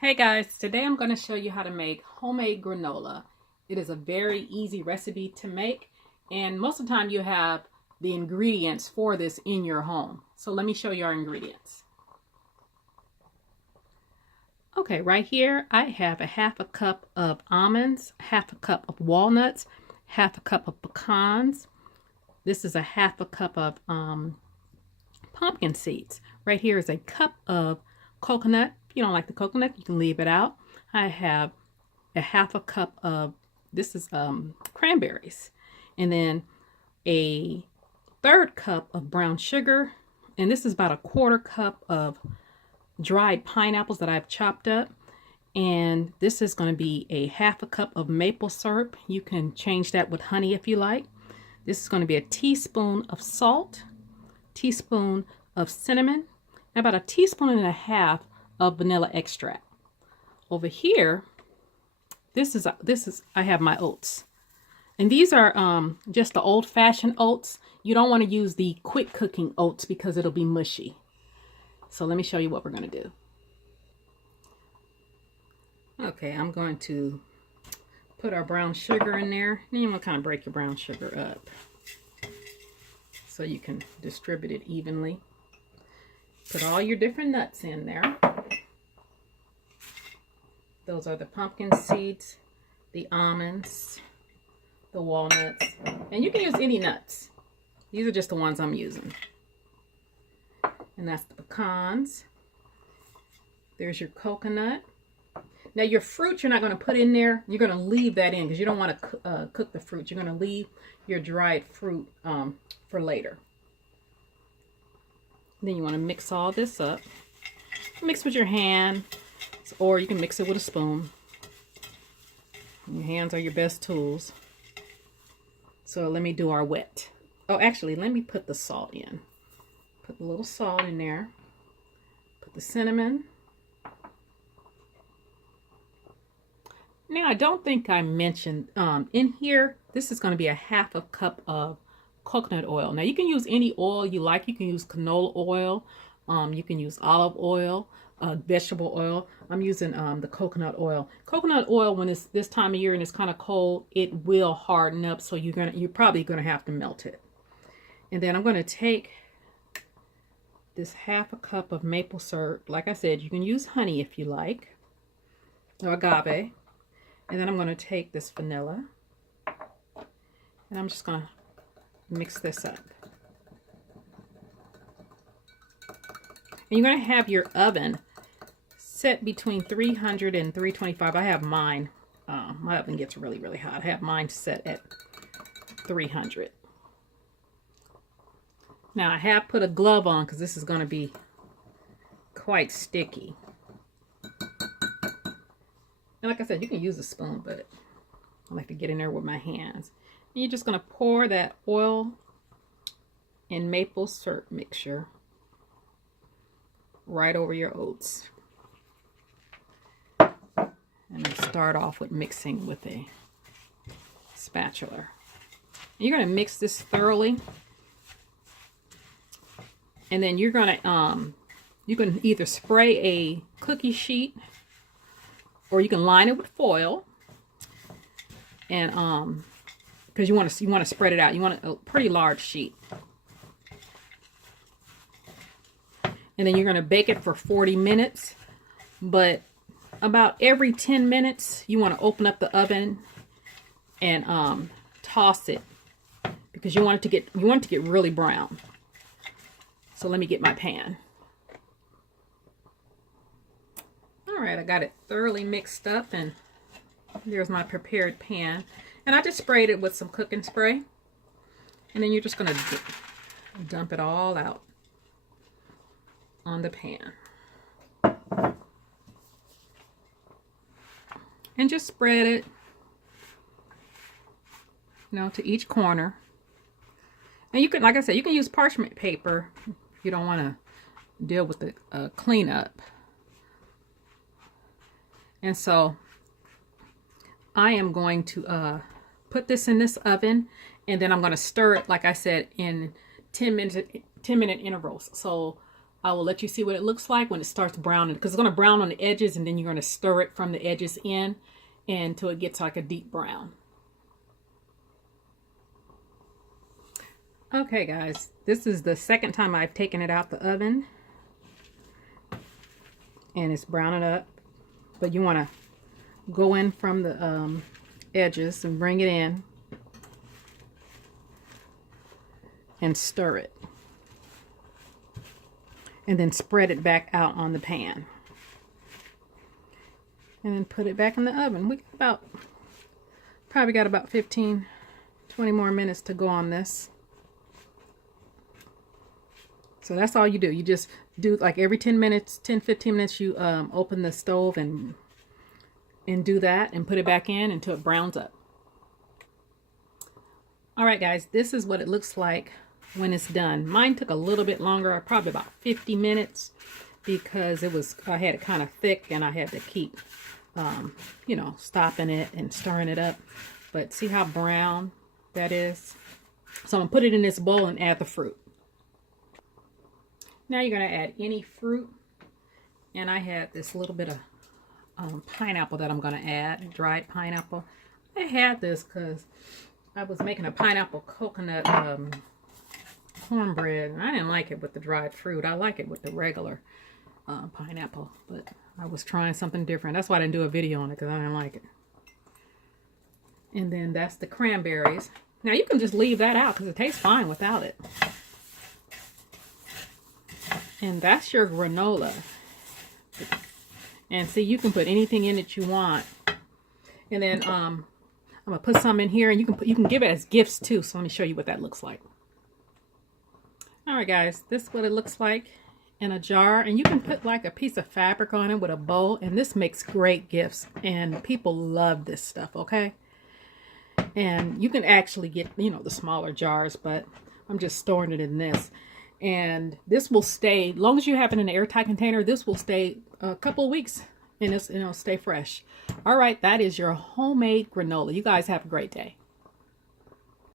Hey guys, today I'm going to show you how to make homemade granola. It is a very easy recipe to make, and most of the time you have the ingredients for this in your home. So let me show you our ingredients. Okay, right here I have a half a cup of almonds, half a cup of walnuts, half a cup of pecans. This is a half a cup of pumpkin seeds. Right here is a cup of coconut. If you don't like the coconut, you can leave it out. I have a half a cup of, this is cranberries. And then a third cup of brown sugar. And this is about a quarter cup of dried pineapples that I've chopped up. And this is going to be a half a cup of maple syrup. You can change that with honey if you like. This is going to be a teaspoon of salt, teaspoon of cinnamon, and about a teaspoon and a half of vanilla extract. Over here, this is I have my oats. And these are just the old-fashioned oats. You don't want to use the quick cooking oats because it'll be mushy. So let me show you what we're going to do. Okay, I'm going to put our brown sugar in there. Then you want to kind of break your brown sugar up so you can distribute it evenly. Put all your different nuts in there. Those are the pumpkin seeds, the almonds, the walnuts, and you can use any nuts. These are just the ones I'm using. And that's the pecans. There's your coconut. Now your fruit you're not going to put in there. You're going to leave that in because you don't want to cook the fruit. You're going to leave your dried fruit for later. Then you want to mix all this up. Mix with your hand, or you can mix it with a spoon. Your hands are your best tools. So let me do our wet. Oh, actually, let me put the salt in. Put a little salt in there. Put the cinnamon. Now, I don't think I mentioned in here, this is going to be a half a cup of coconut oil. Now, you can use any oil you like. You can use canola oil. You can use olive oil, vegetable oil. I'm using the coconut oil. Coconut oil, when it's this time of year and it's kind of cold, it will harden up. So you're probably going to have to melt it. And then I'm going to take this half a cup of maple syrup. Like I said, you can use honey if you like, or agave. And then I'm going to take this vanilla, and I'm just going to mix this up. And you're going to have your oven set between 300 and 325. I have mine. My oven gets really, really hot. I have mine set at 300. Now I have put a glove on because this is going to be quite sticky. And like I said, you can use a spoon, but I like to get in there with my hands. And you're just going to pour that oil and maple syrup mixture right over your oats. And then start off with mixing with a spatula. And you're going to mix this thoroughly. And then you're going to, you can either spray a cookie sheet, or you can line it with foil, and because you want to spread it out. You want a pretty large sheet, and then you're going to bake it for 40 minutes. But about every 10 minutes, you want to open up the oven and toss it because you want it to get really brown. So let me get my pan. All right, I got it thoroughly mixed up, and there's my prepared pan. And I just sprayed it with some cooking spray. And then you're just going to dump it all out on the pan. And just spread it, to each corner. And you can, like I said, you can use parchment paper if you don't want to deal with the cleanup. And so I am going to put this in this oven, and then I'm going to stir it, like I said, in 10 minute intervals. So I will let you see what it looks like when it starts browning, because it's going to brown on the edges, and then you're going to stir it from the edges in until it gets like a deep brown. Okay guys, this is the second time I've taken it out the oven, and it's browning up, but you want to go in from the edges and bring it in and stir it, and then spread it back out on the pan, and then put it back in the oven. We probably got about 15-20 more minutes to go on this. So that's all you do. You just do like every 10 minutes, 10-15 minutes, you open the stove and do that and put it back in until it browns up. All right, guys, this is what it looks like when it's done. Mine took a little bit longer, probably about 50 minutes, because I had it kind of thick and I had to keep, you know, stopping it and stirring it up. But see how brown that is? So I'm gonna put it in this bowl and add the fruit. Now you're going to add any fruit, and I had this little bit of pineapple that I'm going to add, dried pineapple. I had this because I was making a pineapple coconut cornbread, and I didn't like it with the dried fruit. I like it with the regular pineapple, but I was trying something different. That's why I didn't do a video on it, because I didn't like it. And then that's the cranberries. Now you can just leave that out because it tastes fine without it. And that's your granola. And see, you can put anything in that you want. And then I'm gonna put some in here, and you can give it as gifts too. So let me show you what that looks like. All right, guys, this is what it looks like in a jar, and you can put like a piece of fabric on it with a bow, and this makes great gifts, and people love this stuff. Okay, and you can actually get, you know, the smaller jars, but I'm just storing it in this. And this will stay, as long as you have it in an airtight container, this will stay a couple of weeks, and it'll stay fresh. All right, that is your homemade granola. You guys have a great day.